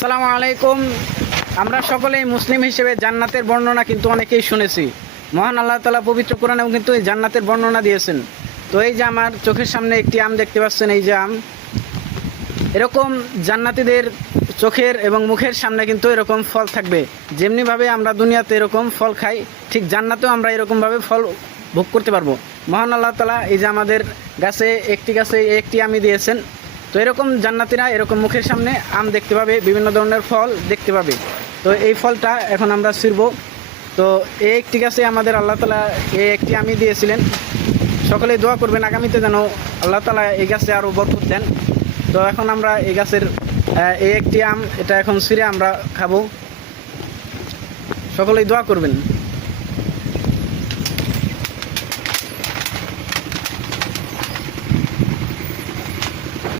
আসসালামু আলাইকুম। আমরা সকলেই মুসলিম হিসেবে জান্নাতের বর্ণনা কিন্তু অনেকেই শুনেছি। মহান আল্লাহ তাআলা পবিত্র কোরআনেও কিন্তু এই জান্নাতের বর্ণনা দিয়েছেন। তো এই যে আমার চোখের সামনে একটি আম দেখতে পাচ্ছেন, এই যে আম, এরকম জান্নাতীদের চোখের এবং মুখের সামনে কিন্তু এরকম ফল থাকবে। যেমনিভাবে আমরা দুনিয়াতে এরকম ফল খাই, ঠিক জান্নাতেও আমরা এরকমভাবে ফল ভোগ করতে পারবো। মহান আল্লাহ তাআলা এই যে আমাদের গাছে একটি আমি দিয়েছেন। তো এরকম জান্নাতীরা এরকম মুখের সামনে আম দেখতে পাবে, বিভিন্ন ধরনের ফল দেখতে পাবে। তো এই ফলটা এখন আমরা ছিঁড়ব। তো এই একটি গাছে আমাদের আল্লাহ তাআলা একটি আমি দিয়েছিলেন। সকলেই দোয়া করবেন আগামীতে যেন আল্লাহ তাআলা এই গাছে আরও বরকত দেন। তো এখন আমরা এই গাছের এই একটি আম, এটা এখন ছিঁড়ে আমরা খাবো। সকলেই দোয়া করবেন।